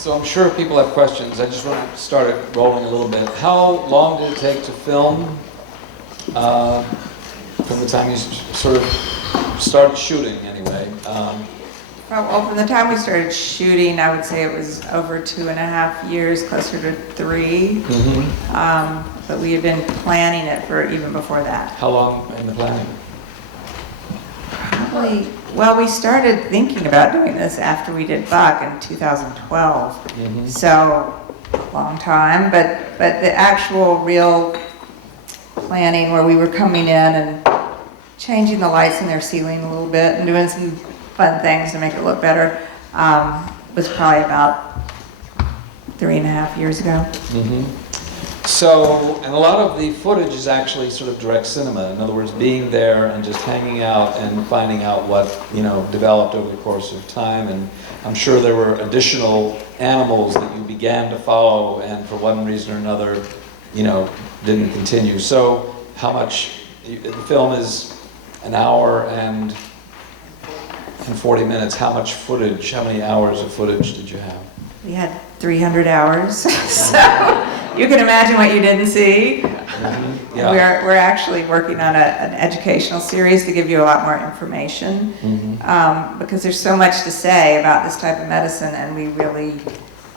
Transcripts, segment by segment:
So I'm sure people have questions. I just want to start it rolling a little bit. How long did it take to film from the time you sort of started shooting anyway? Well, from the time we started shooting, I would say it was over 2.5 years, closer to 3. But we had been planning it for even before that. How long in the planning? Probably, well, we started thinking about doing this after we did Buck in 2012. So, long time, but the actual real planning where we were coming in and changing the lights in their ceiling a little bit and doing some fun things to make it look better was probably about 3.5 years ago. So, and a lot of the footage is actually sort of direct cinema. In other words, being there and just hanging out and finding out what, developed over the course of time. And I'm sure there were additional animals that you began to follow and for one reason or another, didn't continue. So how much, the film is an hour and 40 minutes. How much footage, how many hours of footage did you have? We had 300 hours, so you can imagine what you didn't see. Yeah. We're actually working on an educational series to give you a lot more information because there's so much to say about this type of medicine, and we really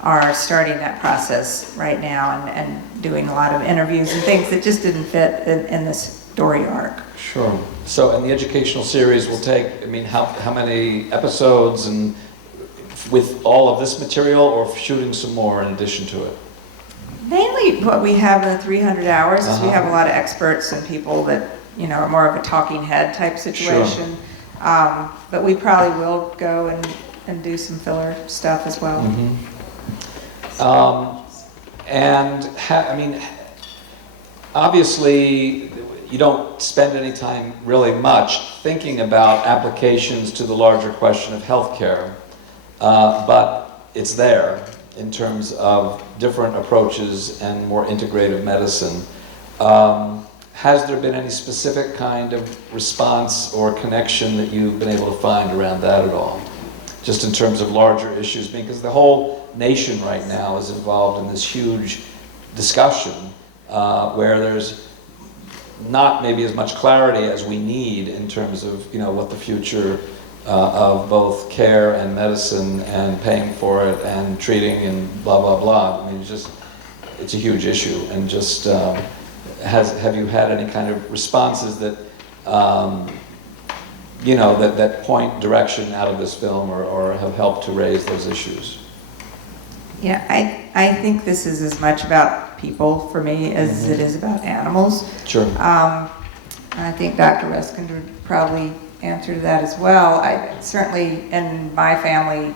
are starting that process right now and doing a lot of interviews and things that just didn't fit in this story arc. Sure. So, and the educational series will take, how many episodes, and with all of this material, or shooting some more in addition to it? Mainly what we have in the 300 hours is we have a lot of experts and people that, are more of a talking head type situation. Sure. But we probably will go and do some filler stuff as well. Obviously, you don't spend any time really much thinking about applications to the larger question of healthcare, but it's there in terms of different approaches and more integrative medicine. Has there been any specific kind of response or connection that you've been able to find around that at all? Just in terms of larger issues, because the whole nation right now is involved in this huge discussion where there's not maybe as much clarity as we need in terms of what the future of both care and medicine and paying for it and treating and blah blah blah. It's a huge issue. And just have you had any kind of responses that that point direction out of this film or have helped to raise those issues? Yeah, I think this is as much about people for me as it is about animals. Sure. And I think Dr. Ruskin would probably answer to that as well. I certainly, in my family,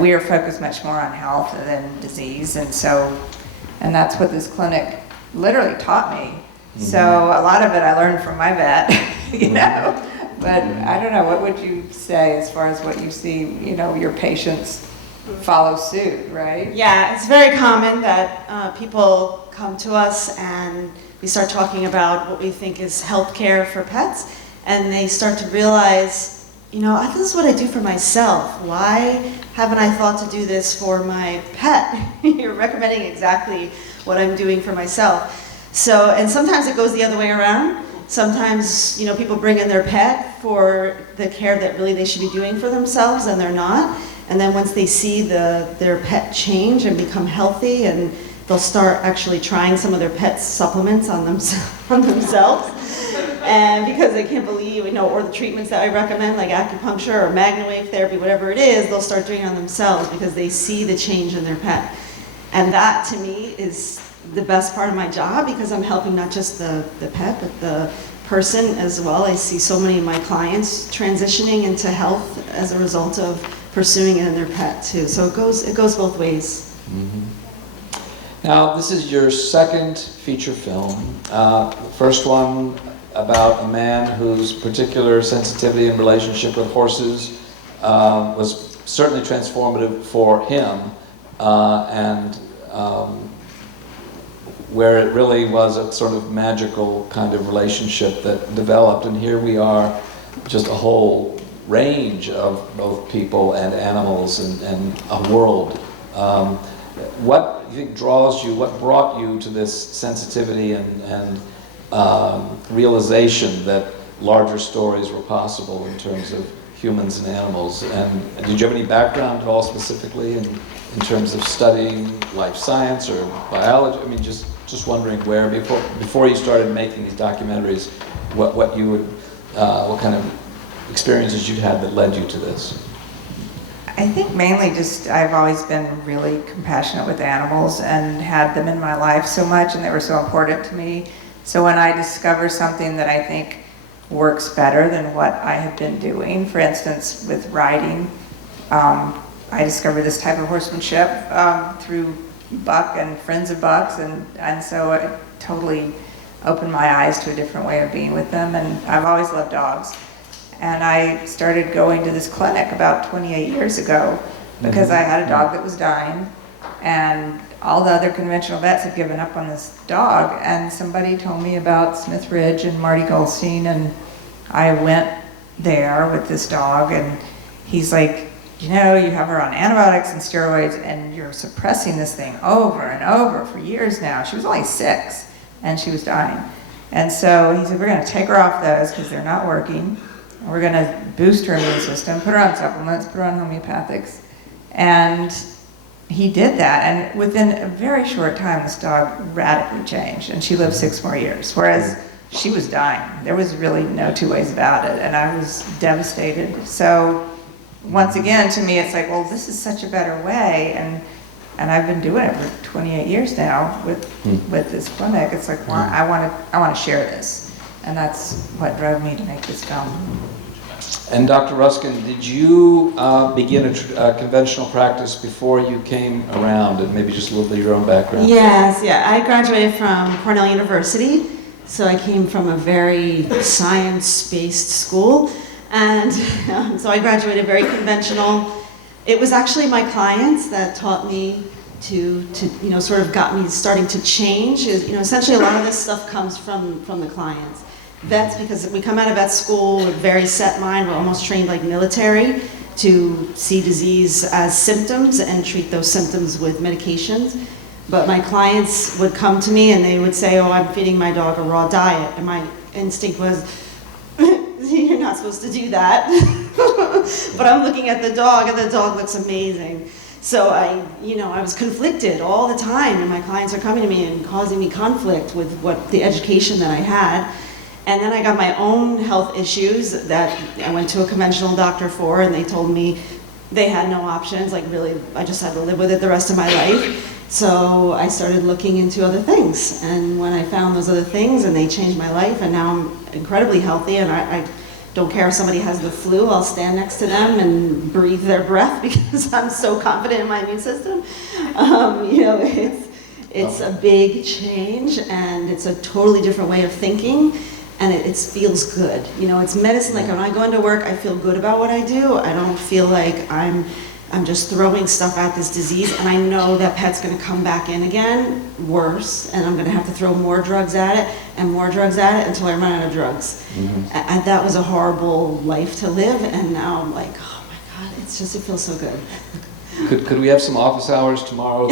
we are focused much more on health than disease, and that's what this clinic literally taught me. So a lot of it I learned from my vet, But I don't know, what would you say as far as what you see, your patients follow suit, right? Yeah, it's very common that people come to us and we start talking about what we think is healthcare for pets, and they start to realize, this is what I do for myself. Why haven't I thought to do this for my pet? You're recommending exactly what I'm doing for myself. So, and sometimes it goes the other way around. Sometimes, people bring in their pet for the care that really they should be doing for themselves, and they're not. And then once they see their pet change and become healthy, and they'll start actually trying some of their pet's supplements on themselves. And because they can't believe, or the treatments that I recommend, like acupuncture or magnawave therapy, whatever it is, they'll start doing it on themselves because they see the change in their pet. And that, to me, is the best part of my job, because I'm helping not just the pet, but the person as well. I see so many of my clients transitioning into health as a result of pursuing it in their pet too. So it goes both ways. Now, this is your second feature film. The first one about a man whose particular sensitivity and relationship with horses was certainly transformative for him, and where it really was a sort of magical kind of relationship that developed. And here we are, just a whole range of both people and animals and a world. What do you think draws you, what brought you to this sensitivity and realization that larger stories were possible in terms of humans and animals? And did you have any background at all specifically in terms of studying life science or biology? I mean, just wondering where, before you started making these documentaries, what you would, what kind of experiences you'd had that led you to this? I think mainly just I've always been really compassionate with animals and had them in my life so much, and they were so important to me. So when I discover something that I think works better than what I have been doing, for instance, with riding, I discovered this type of horsemanship through Buck and friends of Buck's, and so it totally opened my eyes to a different way of being with them. And I've always loved dogs. And I started going to this clinic about 28 years ago because I had a dog that was dying, and all the other conventional vets had given up on this dog, and somebody told me about Smith Ridge and Marty Goldstein, and I went there with this dog, and he's like, you know, you have her on antibiotics and steroids, and you're suppressing this thing over and over for years now. She was only 6, and she was dying. And so he said, we're going to take her off those because they're not working. We're going to boost her immune system, put her on supplements, put her on homeopathics. And he did that, and within a very short time, this dog radically changed, and she lived 6 more years, whereas she was dying. There was really no two ways about it, and I was devastated. So once again, to me, it's like, well, this is such a better way, and I've been doing it for 28 years now with this clinic. It's like, well, I want to share this. And that's what drove me to make this film. And Dr. Ruskin, did you begin a conventional practice before you came around, and maybe just a little bit of your own background? Yes, yeah. I graduated from Cornell University, so I came from a very science-based school, and so I graduated very conventional. It was actually my clients that taught me to sort of got me starting to change. Essentially a lot of this stuff comes from the clients. Vets, because we come out of vet school with very set mind, we're almost trained like military to see disease as symptoms and treat those symptoms with medications. But my clients would come to me and they would say, oh, I'm feeding my dog a raw diet. And my instinct was, you're not supposed to do that. But I'm looking at the dog and the dog looks amazing. So I was conflicted all the time, and my clients are coming to me and causing me conflict with what the education that I had. And then I got my own health issues that I went to a conventional doctor for, and they told me they had no options, like really, I just had to live with it the rest of my life. So I started looking into other things, and when I found those other things, and they changed my life, and now I'm incredibly healthy, and I don't care if somebody has the flu, I'll stand next to them and breathe their breath because I'm so confident in my immune system. It's a big change, and it's a totally different way of thinking, and it feels good. It's medicine. Like when I go into work, I feel good about what I do. I don't feel like I'm just throwing stuff at this disease, and I know that pet's going to come back in again, worse, and I'm going to have to throw more drugs at it and more drugs at it until I run out of drugs. And that was a horrible life to live, and now I'm like, oh my God, it feels so good. Could we have some office hours tomorrow?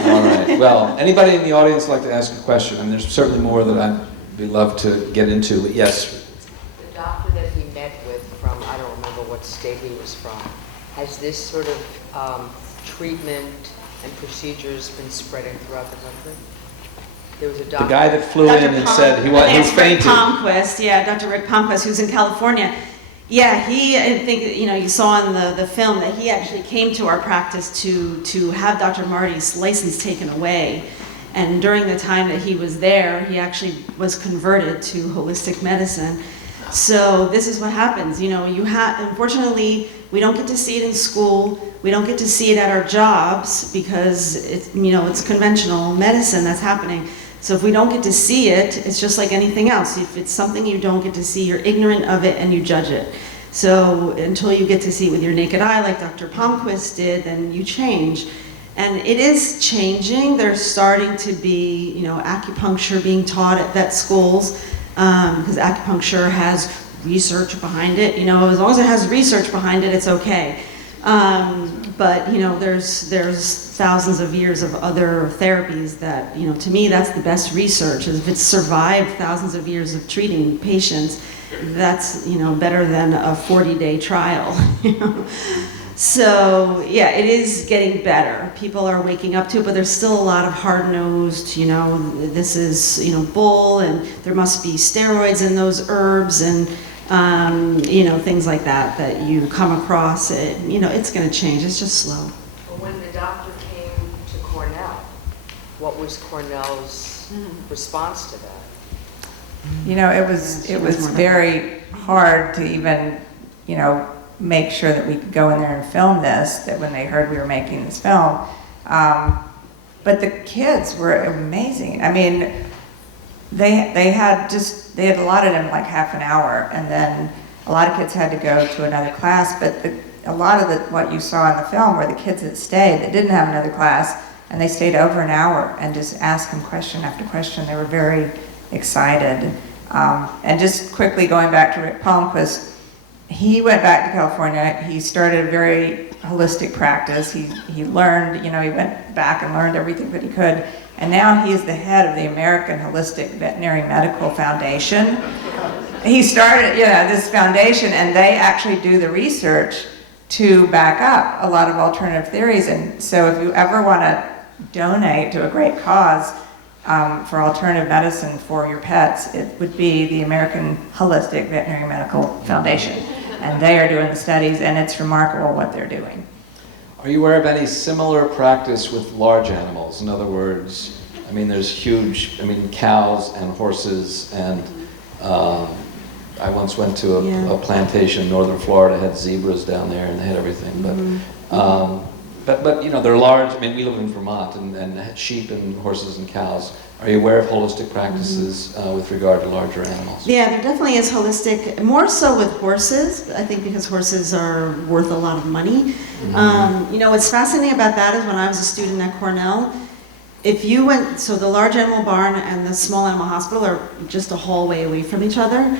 All right. Well, anybody in the audience like to ask a question? I mean, there's certainly more that I'd love to get into. But yes. The doctor that he met with from, I don't remember what state he was from, has this sort of treatment and procedures been spreading throughout the country? There was a doctor. The guy that flew in and said he fainted. Dr. Rick Palmquist, who's in California. Yeah, I think, you saw in the film that he actually came to our practice to have Dr. Marty's license taken away. And during the time that he was there, he actually was converted to holistic medicine. So this is what happens. Unfortunately, we don't get to see it in school. We don't get to see it at our jobs because it's conventional medicine that's happening. So if we don't get to see it, it's just like anything else. If it's something you don't get to see, you're ignorant of it and you judge it. So until you get to see it with your naked eye, like Dr. Palmquist did, then you change. And it is changing. There's starting to be, acupuncture being taught at vet schools. because acupuncture has research behind it. You know, as long as it has research behind it, it's okay. But you know, there's thousands of years of other therapies that, you know, to me that's the best research. Is if it's survived thousands of years of treating patients, that's, you know, better than a 40-day trial. You know? So yeah, it is getting better. People are waking up to it, but there's still a lot of hard-nosed, you know, this is, you know, bull, and there must be steroids in those herbs, and you know, things like that that you come across. It, you know, it's going to change. It's just slow. Well, when the doctor came to Cornell, what was Cornell's response to that? You know, it was very hard to even, you know, make sure that we could go in there and film this, that when they heard we were making this film. But the kids were amazing. I mean, they had allotted them like half an hour, and then a lot of kids had to go to another class, but a lot of what you saw in the film were the kids that stayed, that didn't have another class, and they stayed over an hour and just asked them question after question. They were very excited. And just quickly going back to Rick Palmquist, he went back to California. He started a very holistic practice. He learned, you know, he went back and learned everything that he could. And now he is the head of the American Holistic Veterinary Medical Foundation. He started, you know, this foundation, and they actually do the research to back up a lot of alternative theories. And so if you ever want to donate to a great cause, for alternative medicine for your pets, it would be the American Holistic Veterinary Medical Foundation. And they are doing the studies, and it's remarkable what they're doing. Are you aware of any similar practice with large animals? In other words, I mean, there's huge, I mean, cows and horses, and I once went to a plantation in northern Florida, had zebras down there, and they had everything. But you know, they're large. I mean, we live in Vermont, and sheep and horses and cows. Are you aware of holistic practices with regard to larger animals? Yeah, there definitely is holistic, more so with horses, I think, because horses are worth a lot of money. You know, what's fascinating about that is when I was a student at Cornell, if you went, so the large animal barn and the small animal hospital are just a hallway away from each other.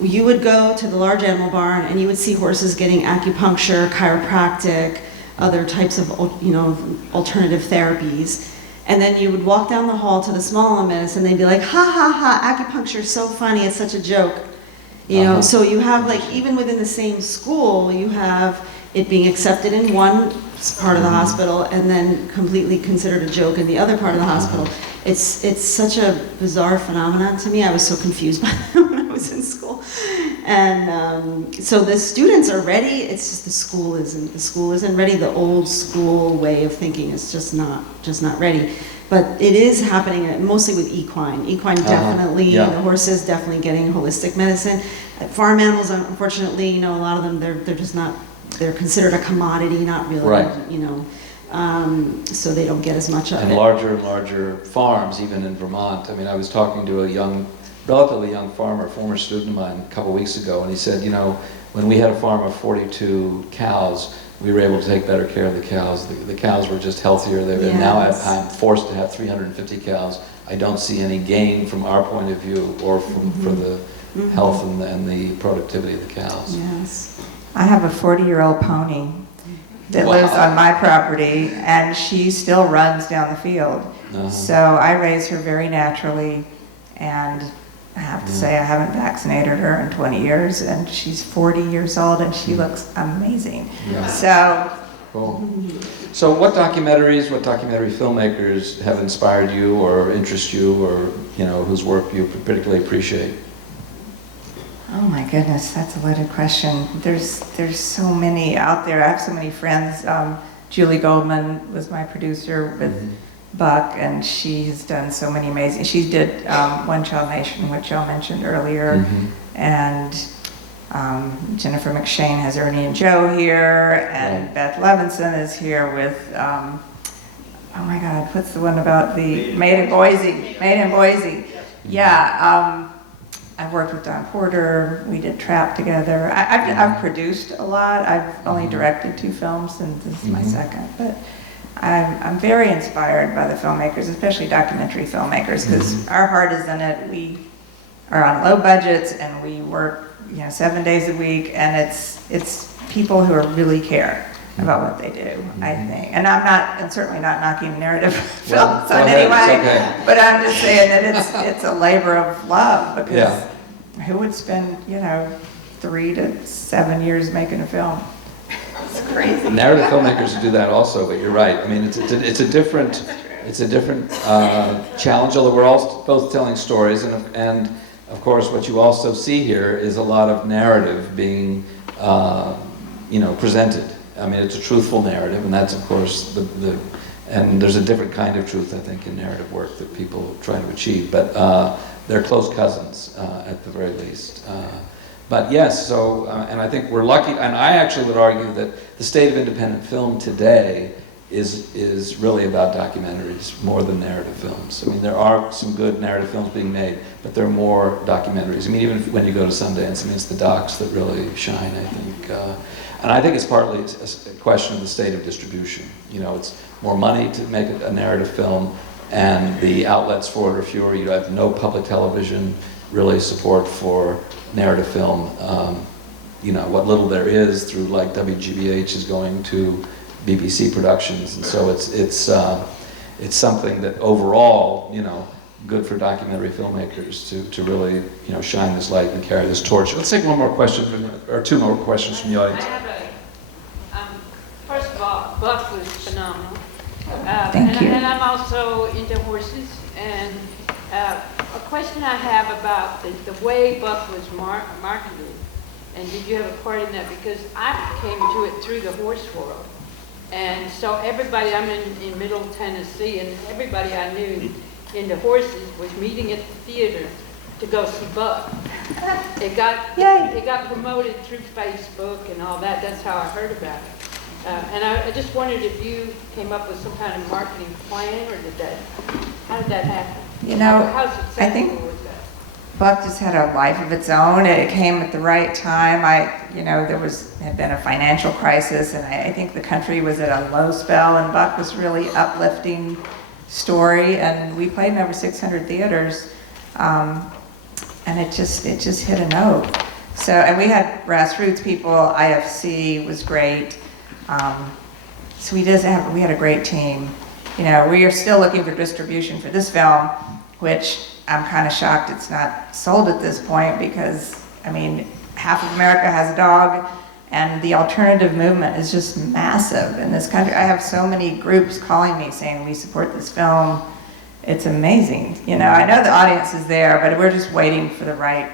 You would go to the large animal barn and you would see horses getting acupuncture, chiropractic, other types of, you know, alternative therapies. And then you would walk down the hall to the small animal medicine, and they'd be like, ha ha ha, acupuncture is so funny, it's such a joke. You know, so you have, like, even within the same school, you have it being accepted in one part of the hospital and then completely considered a joke in the other part of the hospital. It's such a bizarre phenomenon to me. I was so confused by that when I was in school. And so the students are ready, it's just the school isn't ready. The old school way of thinking is just not ready. But it is happening mostly with equine. Equine definitely, the horses definitely getting holistic medicine. Farm animals, unfortunately, you know, a lot of them, they're just not, they're considered a commodity, not really, you know, so they don't get as much of it. And larger farms, even in Vermont. I mean, I was talking to a relatively young farmer, a former student of mine, a couple of weeks ago, and he said, you know, when we had a farm of 42 cows, we were able to take better care of the cows. The cows were just healthier. And now I'm forced to have 350 cows. I don't see any gain from our point of view or for the health and the productivity of the cows. Yes. I have a 40-year-old pony that lives on my property, and she still runs down the field. So I raise her very naturally, and I have to say I haven't vaccinated her in 20 years, and she's 40 years old, and she looks amazing. So, cool. So what documentary filmmakers have inspired you or interest you, or, you know, whose work you particularly appreciate? oh my goodness, that's a loaded question. There's so many out there. I have so many friends. Julie Goldman was my producer with Buck, and she's done so many amazing. She did One Child Nation, which y'all mentioned earlier, and Jennifer McShane has Ernie and Joe here, and Beth Levinson is here with, oh my God, what's the one about the Made in Boise? Yeah, I've worked with Don Porter. We did Trap together. I've produced a lot. I've only directed 2 films, and this is my second. But I'm very inspired by the filmmakers, especially documentary filmmakers, because our heart is in it. are on low budgets and we work, 7 days a week, and it's people who really care about what they do, I think. And I'm certainly not knocking narrative films go on ahead, any way, it's okay. but I'm just saying that it's a labor of love, because who would spend, 3 to 7 years making a film? It's crazy. Narrative filmmakers do that also, but you're right. I mean, it's a different challenge. Although we're all both telling stories, and of course, what you also see here is a lot of narrative being, presented. I mean, it's a truthful narrative, and that's of course and there's a different kind of truth, I think, in narrative work that people try to achieve. But they're close cousins at the very least. But yes, so, and I think we're lucky, and I actually would argue that the state of independent film today is really about documentaries more than narrative films. I mean, there are some good narrative films being made, but there are more documentaries. I mean, even when you go to Sundance, I mean, it's the docs that really shine, I think. And I think it's partly a question of the state of distribution. It's more money to make a narrative film, and the outlets for it are fewer. You have no public television really support for narrative film. What little there is through like WGBH is going to BBC productions, and so it's something that overall, good for documentary filmmakers to really, shine this light and carry this torch. Let's take one more question or two more questions from the audience. I have first of all, Buck was phenomenal. Thank you. And I'm also into horses, and a question I have about the way Buck was marketed, and did you have a part in that? Because I came to it through the horse world. And so everybody, I'm in Middle Tennessee, and everybody I knew into horses was meeting at the theater to go see Buck. It got promoted through Facebook and all that. That's how I heard about it. And I just wondered if you came up with some kind of marketing plan, or how did that happen? How successful I think was that? Buck just had a life of its own. It came at the right time. There had been a financial crisis, and I think the country was at a low spell, and Buck was really uplifting story, and we played in over 600 theaters, and it just hit a note. So, and we had grassroots people. IFC was great. So we had a great team. We are still looking for distribution for this film, which I'm kind of shocked it's not sold at this point, because, half of America has a dog, and the alternative movement is just massive in this country. I have so many groups calling me saying, we support this film. It's amazing. I know the audience is there, but we're just waiting for the right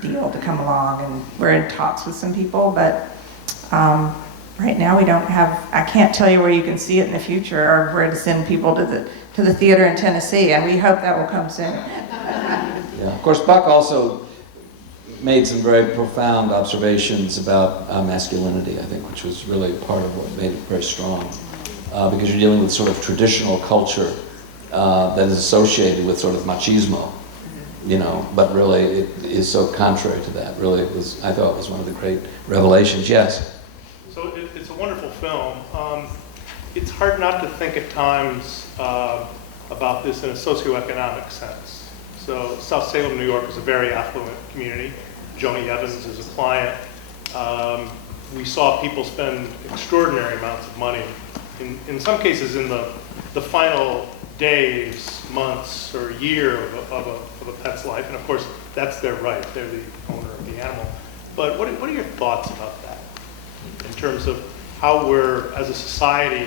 deal to come along, and we're in talks with some people, but right now I can't tell you where you can see it in the future, or where to send people to the theater in Tennessee, and we hope that will come soon. Yeah, of course, Buck also made some very profound observations about masculinity, I think, which was really part of what made it very strong. Because you're dealing with sort of traditional culture that is associated with sort of machismo, but really it is so contrary to that. Really, I thought it was one of the great revelations. Yes? So it's a wonderful film. It's hard not to think at times about this in a socioeconomic sense. So South Salem, New York is a very affluent community. Joni Evans is a client. We saw people spend extraordinary amounts of money, in some cases in the final days, months, or year of a pet's life. And of course, that's their right. They're the owner of the animal. But what are your thoughts about that in terms of how we're, as a society,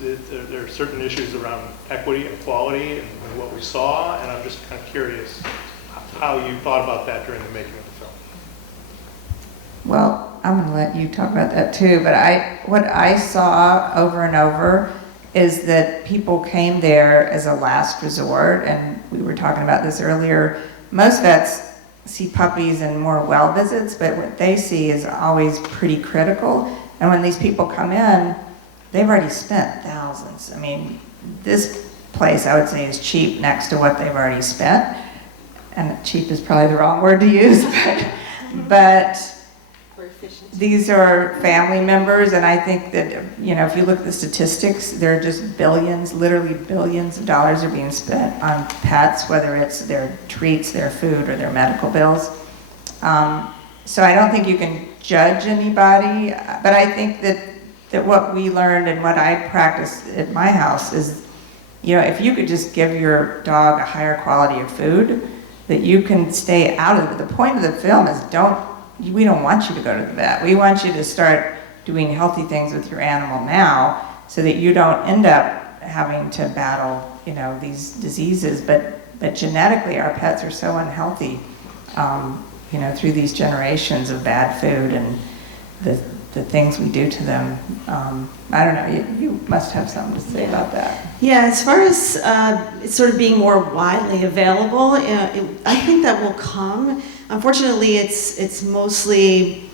there are certain issues around equity and equality and what we saw, and I'm just kind of curious how you thought about that during the making of the film. Well, I'm going to let you talk about that too, but what I saw over and over is that people came there as a last resort, and we were talking about this earlier. Most vets see puppies and more well visits, but what they see is always pretty critical. And when these people come in, they've already spent thousands. This place, I would say, is cheap next to what they've already spent. And cheap is probably the wrong word to use, but for efficiency. these are family members, and I think that, you know, if you look at the statistics, there are just billions, literally billions of dollars are being spent on pets, whether it's their treats, their food, or their medical bills. So I don't think you can judge anybody, but I think that what we learned and what I practice at my house is, you know, if you could just give your dog a higher quality of food, that you can stay out of it. The point of the film is we don't want you to go to the vet. We want you to start doing healthy things with your animal now so that you don't end up having to battle, you know, these diseases. But genetically, our pets are so unhealthy, you know, through these generations of bad food and the things we do to them. I don't know, you must have something to say about that. Yeah, as far as it's sort of being more widely available, I think that will come. Unfortunately, it's mostly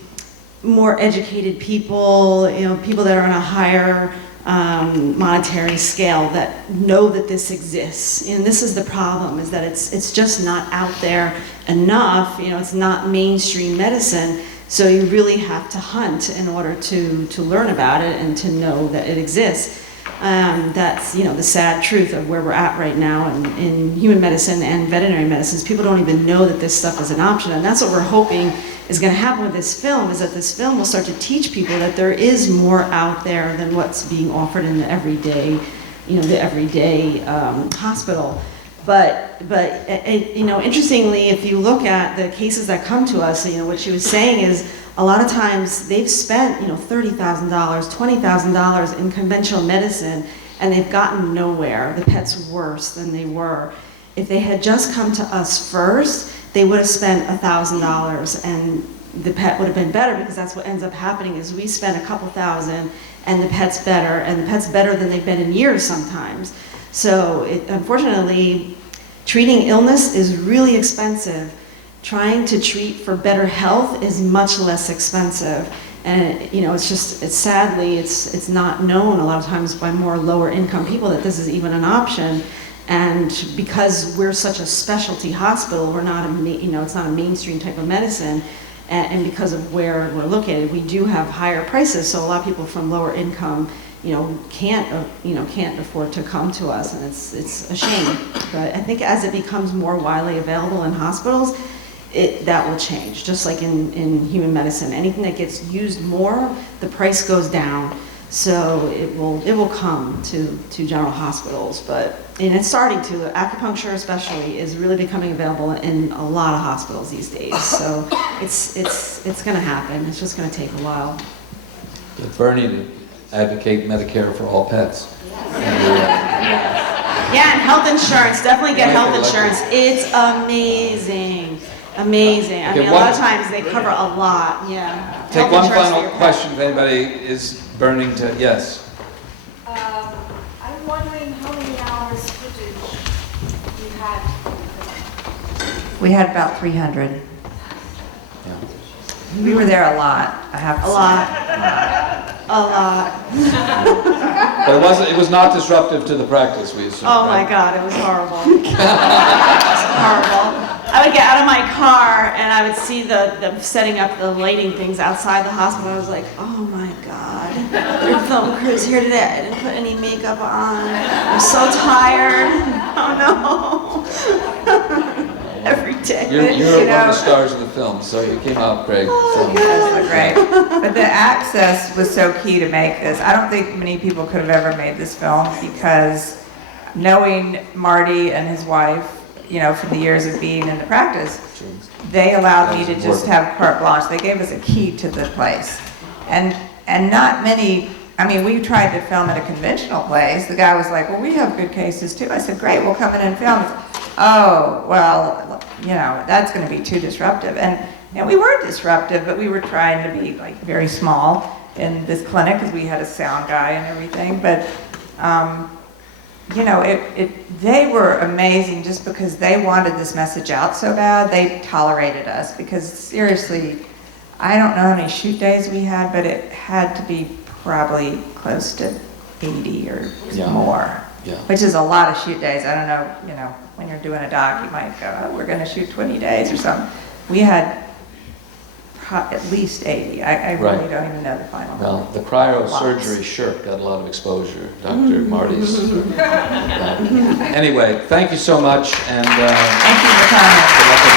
more educated people, you know, people that are on a higher monetary scale that know that this exists. And this is the problem, is that it's just not out there enough. You know, it's not mainstream medicine. So you really have to hunt in order to learn about it and to know that it exists. That's, you know, the sad truth of where we're at right now in human medicine and veterinary medicines. People don't even know that this stuff is an option, and that's what we're hoping is going to happen with this film, is that this film will start to teach people that there is more out there than what's being offered in the everyday, you know, the everyday hospital. But you know, interestingly, if you look at the cases that come to us, you know, what she was saying is a lot of times they've spent, you know, $30,000, $20,000 in conventional medicine, and they've gotten nowhere. The pet's worse than they were. If they had just come to us first, they would have spent $1,000, and the pet would have been better, because that's what ends up happening is we spend a couple thousand, and the pet's better, and the pet's better than they've been in years sometimes. So unfortunately, treating illness is really expensive. Trying to treat for better health is much less expensive. And you know, it's sadly, it's not known a lot of times by more lower income people that this is even an option. And because we're such a specialty hospital, we're not it's not a mainstream type of medicine. And because of where we're located, we do have higher prices. So a lot of people from lower income, you know, can't afford to come to us, and it's a shame. But I think as it becomes more widely available in hospitals, that will change. Just like in human medicine, anything that gets used more, the price goes down. So it will come to general hospitals, and it's starting to. Acupuncture especially is really becoming available in a lot of hospitals these days. So it's going to happen. It's just going to take a while. Get Bernie to advocate Medicare for all pets. Yeah, and health insurance. Definitely get health insurance. It's amazing. Amazing. I mean, a lot of times they cover a lot. Yeah. Take one final question if anybody is burning to, yes. I'm wondering how many hours footage you had. We had about 300. Yeah. We were there a lot, I have to say. A lot. But it was not disruptive to the practice, we assume. Oh right? my God, it was horrible. It was horrible. I would get out of my car and I would see them setting up the lighting things outside the hospital. I was like, oh my God, there are film crews here today. I didn't put any makeup on. I'm so tired. Oh no. Every day. You're one of the stars of the film, so you came out great. So. That's great. But the access was so key to make this. I don't think many people could have ever made this film, because knowing Marty and his wife, you know, from the years of being in the practice, they allowed me to just have carte blanche. They gave us a key to the place. And not many, I mean, we tried to film at a conventional place. The guy was like, well, we have good cases too. I said, great, we'll come in and film. Oh, well, you know, that's going to be too disruptive. And we weren't disruptive, but we were trying to be like very small in this clinic because we had a sound guy and everything. But, you know, they were amazing just because they wanted this message out so bad. They tolerated us because seriously, I don't know how many shoot days we had, but it had to be probably close to 80 or more. Yeah. Which is a lot of shoot days. I don't know, you know, when you're doing a doc, you might go, oh, we're going to shoot 20 days or something. We had at least 80. I really Right. don't even know the final Well, number. the cryosurgery shirt got a lot of exposure, Dr. Marty's. Anyway, thank you so much, and Thank you for coming. good luck with